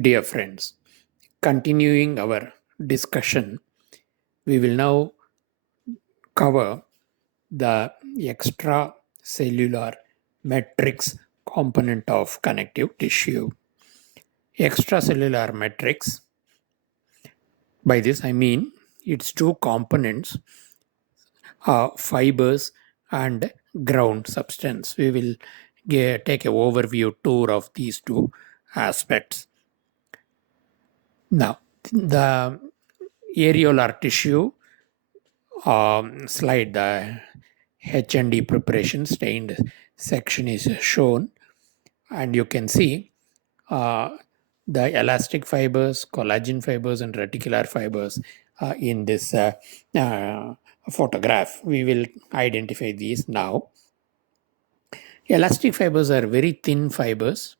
Dear friends, continuing our discussion, we will now cover the extracellular matrix component of connective tissue. Extracellular matrix, by this I mean its two components are fibers and ground substance. We will take an overview tour of these two aspects. Now, the areolar tissue slide, the H&D preparation stained section is shown, and you can see uh, the elastic fibers, collagen fibers, and reticular fibers in this photograph. We will identify these now. Elastic fibers are very thin fibers,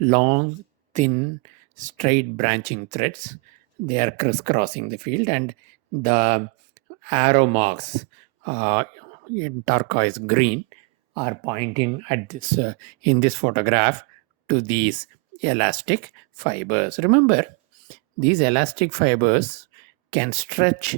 long, thin, straight branching threads. They are crisscrossing the field, and the arrow marks in turquoise green are pointing at this in this photograph to these elastic fibers. Remember, these elastic fibers can stretch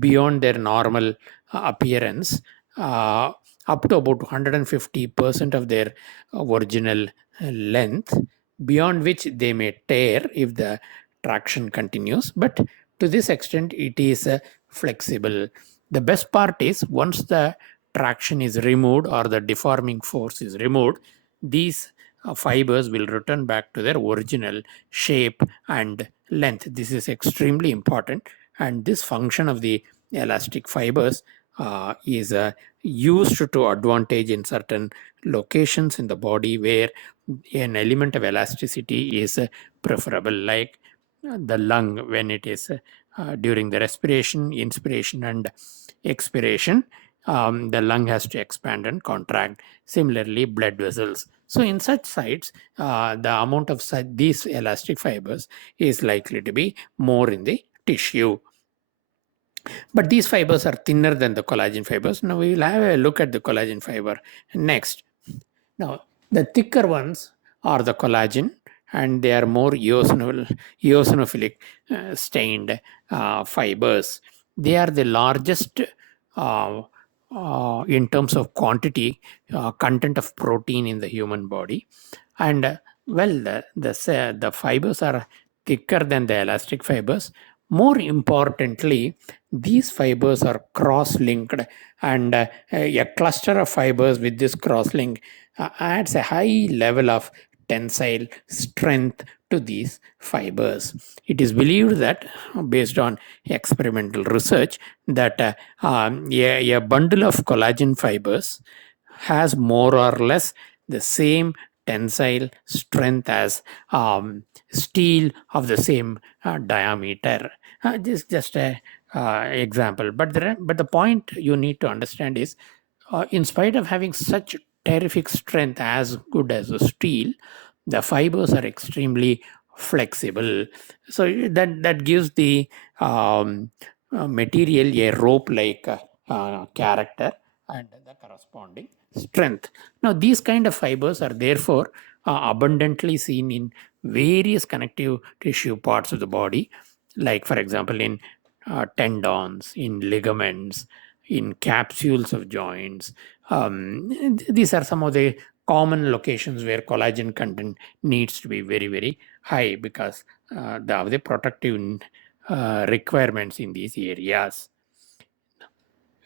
beyond their normal appearance, uh, up to about 150% of their original length, beyond which they may tear if the traction continues. But to this extent, it is flexible. The best part is once the traction is removed or the deforming force is removed, these fibers will return back to their original shape and length. This is extremely important, and this function of the elastic fibers is used to advantage in certain locations in the body where an element of elasticity is preferable, like the lung when it is during the respiration, inspiration, and expiration. The lung has to expand and contract. Similarly, blood vessels. So, in such sites, the amount of these elastic fibers is likely to be more in the tissue. But these fibers are thinner than the collagen fibers. Now, we will have a look at the collagen fiber next. Now, the thicker ones are the collagen, and they are more eosinophilic stained fibers. They are the largest uh, in terms of quantity, content of protein in the human body. And the fibers are thicker than the elastic fibers. More importantly, these fibers are cross-linked, and a cluster of fibers with this cross-link adds a high level of tensile strength to these fibers. It is believed that, based on experimental research, that a bundle of collagen fibers has more or less the same tensile strength as steel of the same diameter. This is just a example, but the point you need to understand is, in spite of having such terrific strength as good as the steel, the fibers are extremely flexible. So that gives the material a rope-like character and the corresponding strength. Now, these kind of fibers are therefore abundantly seen in various connective tissue parts of the body, like, for example, in tendons, in ligaments, in capsules of joints. These are some of the common locations where collagen content needs to be very, very high because the protective requirements in these areas.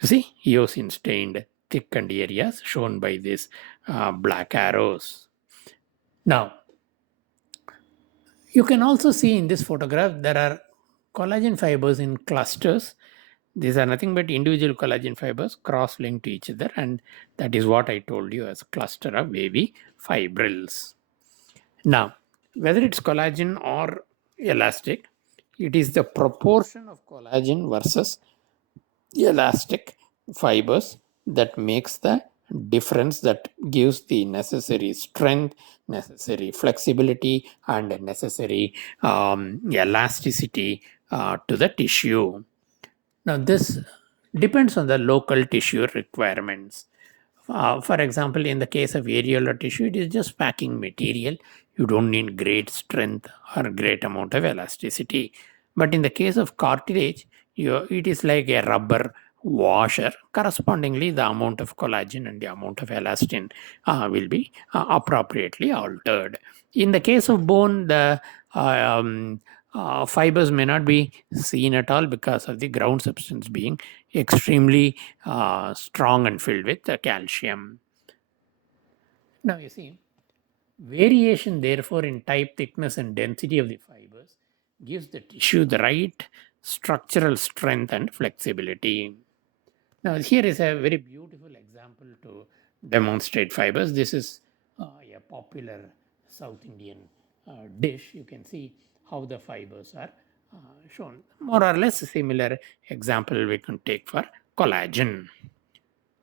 You see, eosin stained thickened areas shown by these black arrows. Now, you can also see in this photograph there are collagen fibers in clusters. These are nothing but individual collagen fibers cross-linked to each other, and that is what I told you as cluster of wavy fibrils. Now, whether it's collagen or elastic, it is the proportion of collagen versus elastic fibers that makes the difference, that gives the necessary strength, necessary flexibility, and necessary elasticity to the tissue. Now, this depends on the local tissue requirements. For example, in the case of areolar tissue, it is just packing material. you don't need great strength or great amount of elasticity. But in the case of cartilage, it is like a rubber washer. Correspondingly, the amount of collagen and the amount of elastin will be appropriately altered. In the case of bone, the fibers may not be seen at all because of the ground substance being extremely strong and filled with calcium. Now, you see, variation, therefore, in type, thickness, and density of the fibers gives the tissue the right structural strength and flexibility. Now, here is a very beautiful example to demonstrate fibers. This is a popular South Indian dish. You can see how the fibers are shown. More or less similar example we can take for collagen.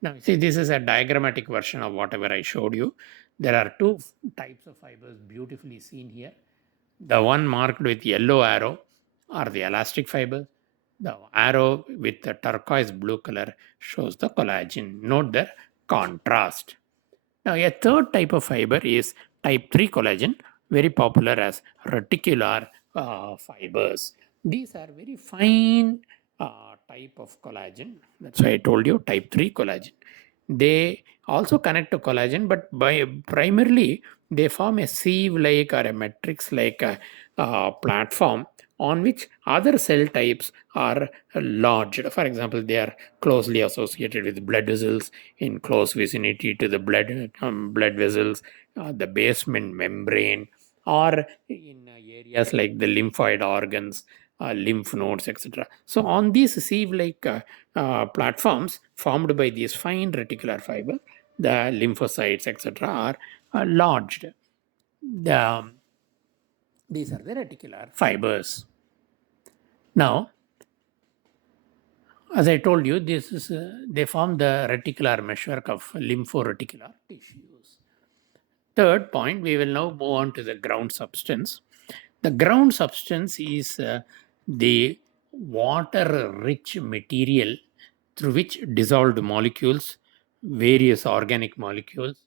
Now, see, this is a diagrammatic version of whatever I showed you. There are two types of fibers beautifully seen here. The one marked with yellow arrow are the elastic fibers. The arrow with the turquoise blue color shows the collagen. Note the contrast. Now, a third type of fiber is type 3 collagen, very popular as reticular fibers. These are very fine type of collagen. That's why I told you type 3 collagen. They also connect to collagen, but by primarily they form a sieve-like or a matrix-like platform on which other cell types are lodged. For example, they are closely associated with blood vessels in close vicinity to the blood vessels, the basement membrane, or in areas like the lymphoid organs, lymph nodes, etc. So, on these sieve-like platforms formed by these fine reticular fiber, the lymphocytes, etc., are lodged. The, these are the reticular fibers. Now, as I told you, this is they form the reticular meshwork of lymphoreticular tissues. Third point, we will now move on to the ground substance. The ground substance is the water-rich material through which dissolved molecules, various organic molecules,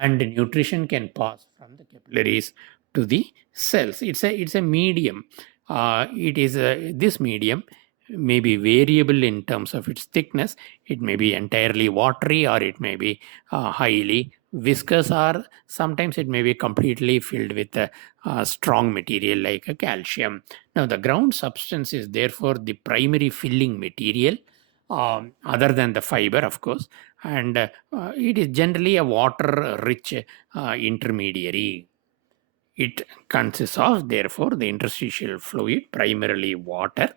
and nutrition can pass from the capillaries to the cells. It's a medium. It is this medium may be variable in terms of its thickness. It may be entirely watery, or it may be highly viscous, or sometimes it may be completely filled with a strong material like a calcium. Now, the ground substance is therefore the primary filling material, other than the fiber, of course, and it is generally a water rich intermediary. It consists of, therefore, the interstitial fluid, primarily water.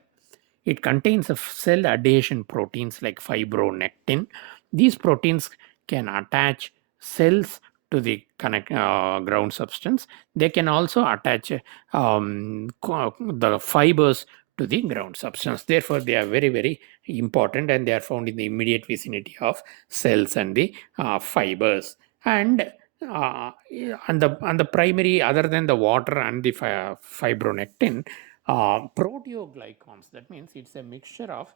It contains cell adhesion proteins like fibronectin. These proteins can attach cells to the ground substance. They can also attach the fibers to the ground substance. Therefore, they are very, very important, and they are found in the immediate vicinity of cells and the fibers. And the primary, other than the water and the fibronectin, proteoglycans, that means it's a mixture of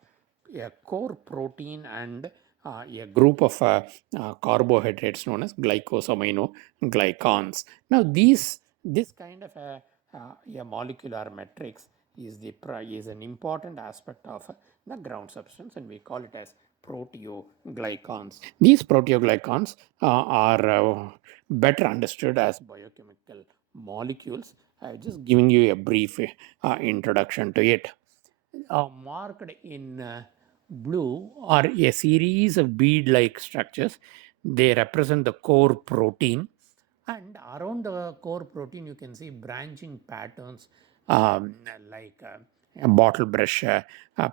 a core protein and a group of carbohydrates known as glycosaminoglycans. Now, this kind of a molecular matrix is an important aspect of the ground substance, and we call it as proteoglycans. These proteoglycans are better understood as biochemical molecules. Just giving you a brief introduction to it. Marked in blue are a series of bead-like structures. They represent the core protein, and around the core protein you can see branching patterns, like a bottle brush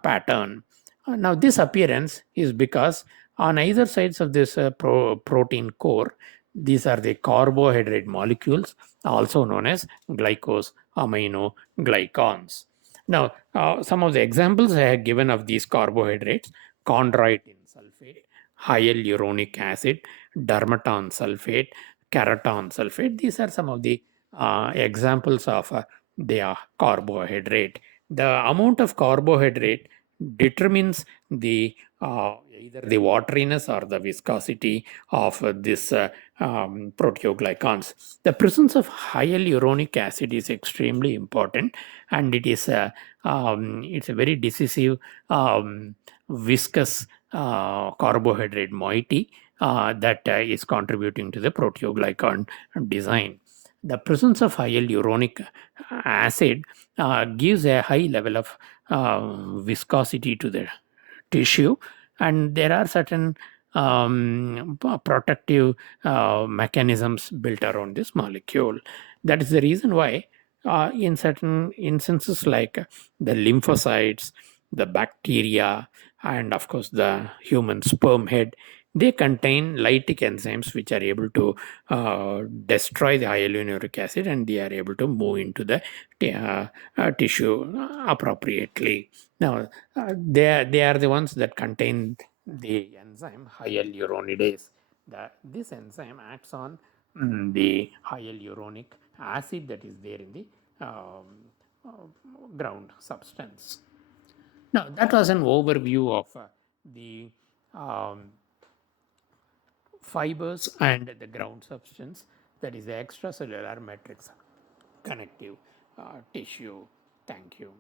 pattern. Now, this appearance is because on either sides of this protein core, these are the carbohydrate molecules, also known as glycosaminoglycans. Now, some of the examples I have given of these carbohydrates: chondroitin sulfate, hyaluronic acid, dermaton sulfate, keraton sulfate. These are some of the examples of the carbohydrate. The amount of carbohydrate determines the either the wateriness or the viscosity of this proteoglycans. The presence of high hyaluronic acid is extremely important, and it's a very decisive viscous carbohydrate moiety that is contributing to the proteoglycan design. The presence of high hyaluronic acid gives a high level of viscosity to the tissue, and there are certain protective mechanisms built around this molecule. That is the reason why in certain instances like the lymphocytes, the bacteria, and of course the human sperm head, they contain lytic enzymes which are able to destroy the hyaluronic acid, and they are able to move into the tissue appropriately. Now, they are the ones that contain the enzyme hyaluronidase. This enzyme acts on the hyaluronic acid that is there in the ground substance. Now, that was an overview of the um, fibers and the ground substance, that is the extracellular matrix connective tissue. Thank you.